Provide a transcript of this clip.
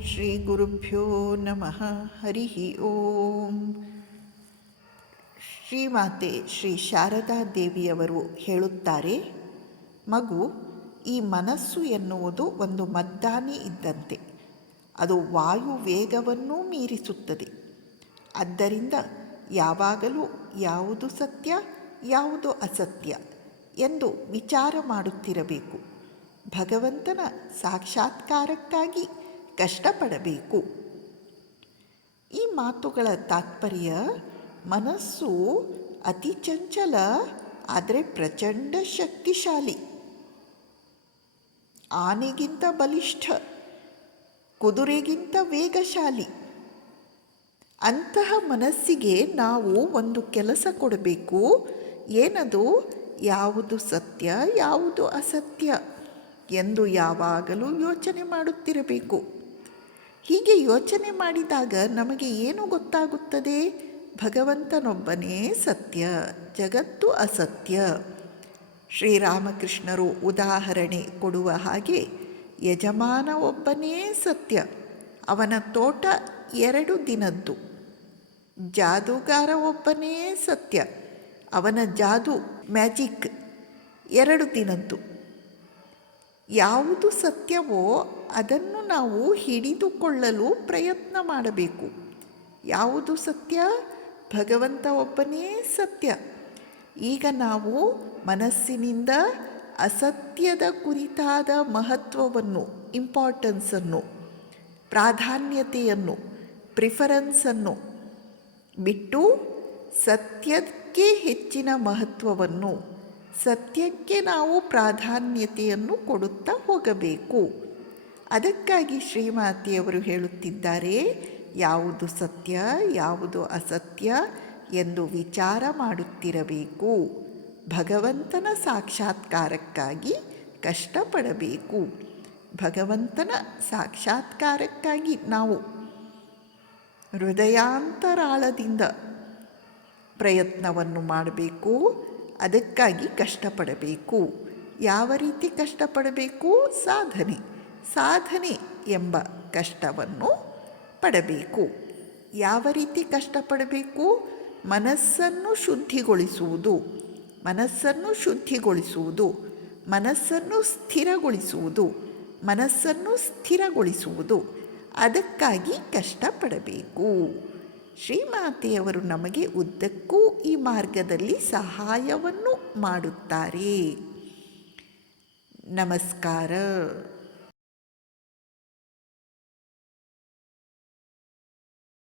ಶ್ರೀ ಗುರುಭ್ಯೋ ನಮಃ. ಹರಿ ಓಂ. ಶ್ರೀಮಾತೆ ಶ್ರೀ ಶಾರದಾ ದೇವಿಯವರು ಹೇಳುತ್ತಾರೆ, ಮಗು, ಈ ಮನಸ್ಸು ಎನ್ನುವುದು ಒಂದು ಮದ್ದಾನೆ ಇದ್ದಂತೆ. ಅದು ವಾಯು ವೇಗವನ್ನೂ ಮೀರಿಸುತ್ತದೆ. ಆದ್ದರಿಂದ ಯಾವಾಗಲೂ ಯಾವುದು ಸತ್ಯ ಯಾವುದು ಅಸತ್ಯ ಎಂದು ವಿಚಾರ ಮಾಡುತ್ತಿರಬೇಕು. ಭಗವಂತನ ಸಾಕ್ಷಾತ್ಕಾರಕ್ಕಾಗಿ ಕಷ್ಟಪಡಬೇಕು. ಈ ಮಾತುಗಳ ತಾತ್ಪರ್ಯ, ಮನಸ್ಸು ಅತಿ ಚಂಚಲ ಆದರೆ ಪ್ರಚಂಡ ಶಕ್ತಿಶಾಲಿ, ಆನೆಗಿಂತ ಬಲಿಷ್ಠ, ಕುದುರೆಗಿಂತ ವೇಗಶಾಲಿ. ಅಂತಹ ಮನಸ್ಸಿಗೆ ನಾವು ಒಂದು ಕೆಲಸ ಕೊಡಬೇಕು. ಏನದು? ಯಾವುದು ಸತ್ಯ ಯಾವುದು ಅಸತ್ಯ ಎಂದು ಯಾವಾಗಲೂ ಯೋಚನೆ ಮಾಡುತ್ತಿರಬೇಕು. ಹೀಗೆ ಯೋಚನೆ ಮಾಡಿದಾಗ ನಮಗೆ ಏನು ಗೊತ್ತಾಗುತ್ತದೆ? ಭಗವಂತನೊಬ್ಬನೇ ಸತ್ಯ, ಜಗತ್ತು ಅಸತ್ಯ. ಶ್ರೀರಾಮಕೃಷ್ಣರು ಉದಾಹರಣೆ ಕೊಡುವ ಹಾಗೆ, ಯಜಮಾನ ಒಬ್ಬನೇ ಸತ್ಯ, ಅವನ ತೋಟ 2 ದಿನದ್ದು. ಜಾದೂಗಾರ ಒಬ್ಬನೇ ಸತ್ಯ, ಅವನ ಜಾದೂ ಮ್ಯಾಜಿಕ್ 2 ದಿನದ್ದು. ಯಾವುದು ಸತ್ಯವೋ ಅದನ್ನು ನಾವು ಹಿಡಿದುಕೊಳ್ಳಲು ಪ್ರಯತ್ನ ಮಾಡಬೇಕು. ಯಾವುದು ಸತ್ಯ? ಭಗವಂತ ಒಬ್ಬನೇ ಸತ್ಯ. ಈಗ ನಾವು ಮನಸ್ಸಿನಿಂದ ಅಸತ್ಯದ ಕುರಿತಾದ ಮಹತ್ವವನ್ನು, ಇಂಪಾರ್ಟೆನ್ಸನ್ನು, ಪ್ರಾಧಾನ್ಯತೆಯನ್ನು, ಪ್ರಿಫರೆನ್ಸನ್ನು ಬಿಟ್ಟು ಸತ್ಯಕ್ಕೆ ಹೆಚ್ಚಿನ ಮಹತ್ವವನ್ನು, ಸತ್ಯಕ್ಕೆ ನಾವು ಪ್ರಾಧಾನ್ಯತೆಯನ್ನು ಕೊಡುತ್ತಾ ಹೋಗಬೇಕು. ಅದಕ್ಕಾಗಿ ಶ್ರೀಮಾತೆಯವರು ಹೇಳುತ್ತಿದ್ದಾರೆ, ಯಾವುದು ಸತ್ಯ ಯಾವುದು ಅಸತ್ಯ ಎಂದು ವಿಚಾರ ಮಾಡುತ್ತಿರಬೇಕು. ಭಗವಂತನ ಸಾಕ್ಷಾತ್ಕಾರಕ್ಕಾಗಿ ಕಷ್ಟಪಡಬೇಕು. ಭಗವಂತನ ಸಾಕ್ಷಾತ್ಕಾರಕ್ಕಾಗಿ ನಾವು ಹೃದಯಾಂತರಾಳದಿಂದ ಪ್ರಯತ್ನವನ್ನು ಮಾಡಬೇಕು. ಅದಕ್ಕಾಗಿ ಕಷ್ಟಪಡಬೇಕು. ಯಾವ ರೀತಿ ಕಷ್ಟಪಡಬೇಕು? ಸಾಧನೆ ಎಂಬ ಕಷ್ಟವನ್ನು ಪಡಬೇಕು. ಯಾವ ರೀತಿ ಕಷ್ಟಪಡಬೇಕು? ಮನಸ್ಸನ್ನು ಶುದ್ಧಿಗೊಳಿಸುವುದು, ಮನಸ್ಸನ್ನು ಸ್ಥಿರಗೊಳಿಸುವುದು. ಅದಕ್ಕಾಗಿ ಕಷ್ಟಪಡಬೇಕು. ಶ್ರೀಮಾತೆಯವರು ನಮಗೆ ಉದ್ದಕ್ಕೂ ಈ ಮಾರ್ಗದಲ್ಲಿ ಸಹಾಯವನ್ನು ಮಾಡುತ್ತಾರೆ. ನಮಸ್ಕಾರ.